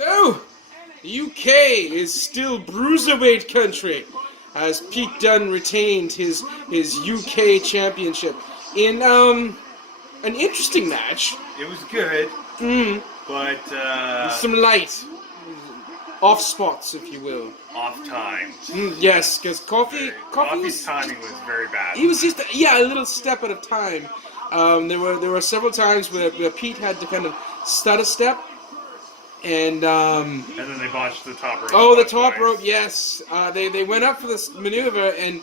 So, the UK is still bruiserweight country, as Pete Dunne retained his UK Championship in an interesting match. It was good, but Some light off spots, if you will. off times. Yes, because Coffey's Coffey's timing was very bad. he was just a little step at a time. There were several times where Pete had to kind of stutter step. And then they botched the top rope. oh, the top rope, yes. They went up for this maneuver, and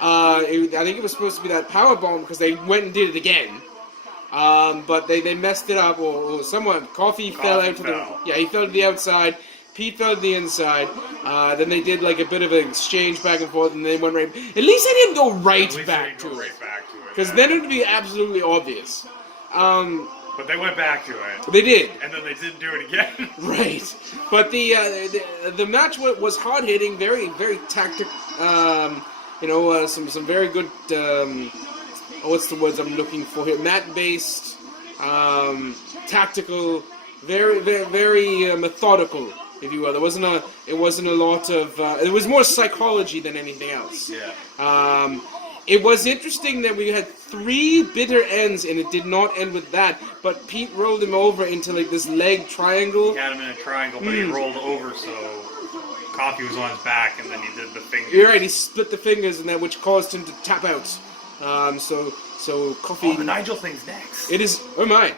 I think it was supposed to be that power bomb because they went and did it again. But they messed it up, or someone. Coffey fell out to the he fell to the outside. Pete fell to the inside. Then they did like a bit of an exchange back and forth, and they went right. At least they didn't go right back to it, because then it would be absolutely obvious. But they went back to it. They did. And then they didn't do it again. Right, but the match was hard hitting, very tactic. Some very good. What's the words I'm looking for here? Mat based, tactical, very methodical, if you will. It wasn't a lot of. It was more psychology than anything else. Yeah. It was interesting that we had 3 bitter ends, and it did not end with that. But Pete rolled him over into like this leg triangle. He had him in a triangle, but he rolled over, so Coffey was on his back, and then he did the fingers. You're right. He split the fingers, and that which caused him to tap out. So Coffey. Oh, the Nigel thing's next. It is. Oh my.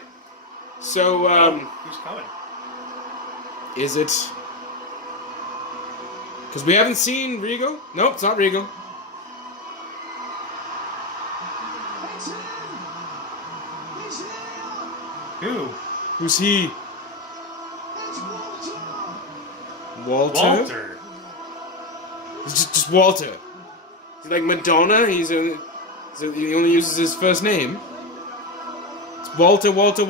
So who's coming? Is it? Because we haven't seen Regal. Nope, it's not Regal. Who? Who's he? Walter? Walter. It's just Walter. He's like Madonna. He only uses his first name. It's Walter. Walter,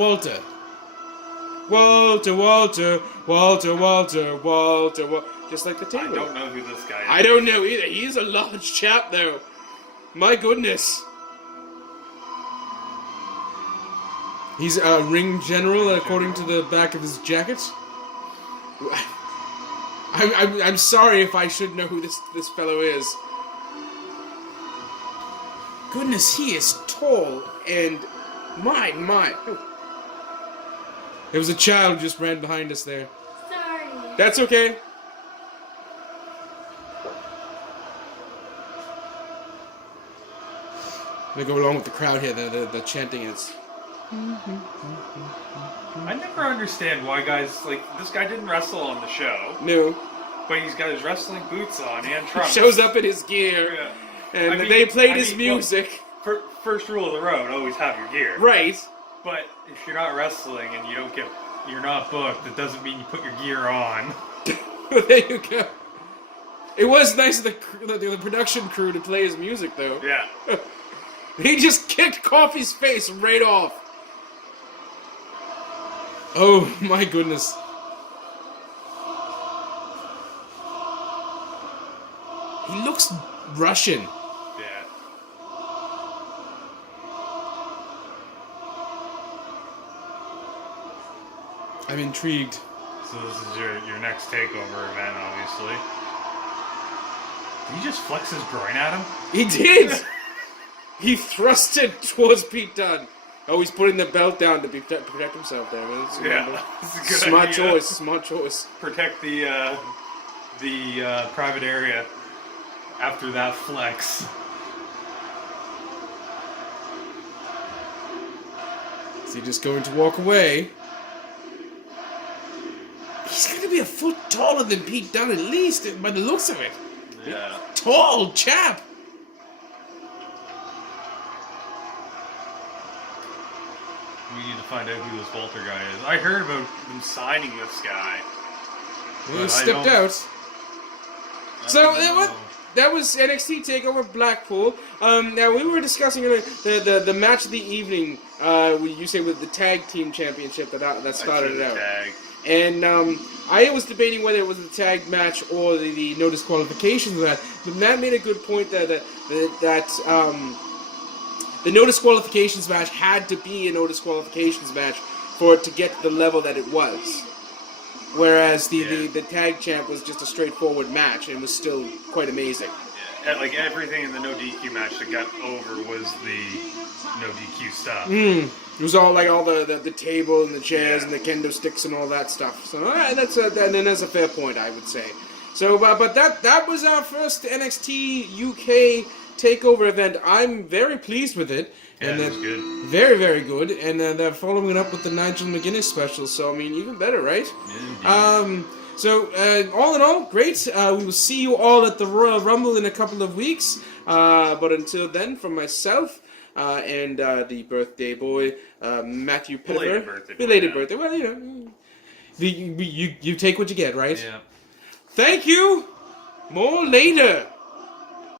just like the table. I don't know who this guy is. I don't know either. He's a large chap, though. My goodness. He's a ring general, according to the back of his jacket. I'm sorry if I should know who this fellow is. Goodness, he is tall and my. Oh. There was a child who just ran behind us there. Sorry. That's okay. I'm gonna go along with the crowd here. The chanting is. I never understand why guys like this guy didn't wrestle on the show. No. But he's got his wrestling boots on and trunks. Shows up in his gear, Yeah. and they played his music. Well, first rule of the road: always have your gear. Right. But if you're not wrestling and you're not booked, that doesn't mean you put your gear on. There you go. It was nice of the production crew to play his music, though. Yeah. He just kicked Coffey's face right off. Oh my goodness. He looks Russian. Yeah. I'm intrigued. So this is your next takeover event, obviously. Did he just flex his groin at him? He did! He thrust it towards Pete Dunne. Oh, he's putting the belt down to protect himself there. That's a good smart idea. Smart choice. Protect the private area after that flex. Is he just going to walk away? He's going to be a foot taller than Pete Dunne, at least, by the looks of it. Yeah. Tall chap. We need to find out who this Walter guy is. I heard about them signing this guy. Well, he stepped out. So that was NXT TakeOver Blackpool. Now we were discussing the match of the evening. You say with the tag team championship that started it out. Tag. And I was debating whether it was the tag match or the no disqualifications match. But Matt made a good point that the no disqualifications match had to be a no disqualifications match for it to get to the level that it was. whereas the, Yeah. the tag champ was just a straightforward match and was still quite amazing. Yeah, like everything in the no DQ match that got over was the no DQ stuff. It was all like all the table and the chairs Yeah. and the kendo sticks and all that stuff. So that's a fair point, I would say. So, but that was our first NXT UK takeover event. I'm very pleased with it. Yeah, And it was good. Very, very good. And they're following it up with the Nigel McGuinness special. So, I mean, even better, right? Yeah, indeed. So, all in all, great. We will see you all at the Royal Rumble in a couple of weeks. But until then, from myself and the birthday boy, Matthew Pittifer. Belated birthday. Well, you take what you get, right? Yeah. Thank you. More later.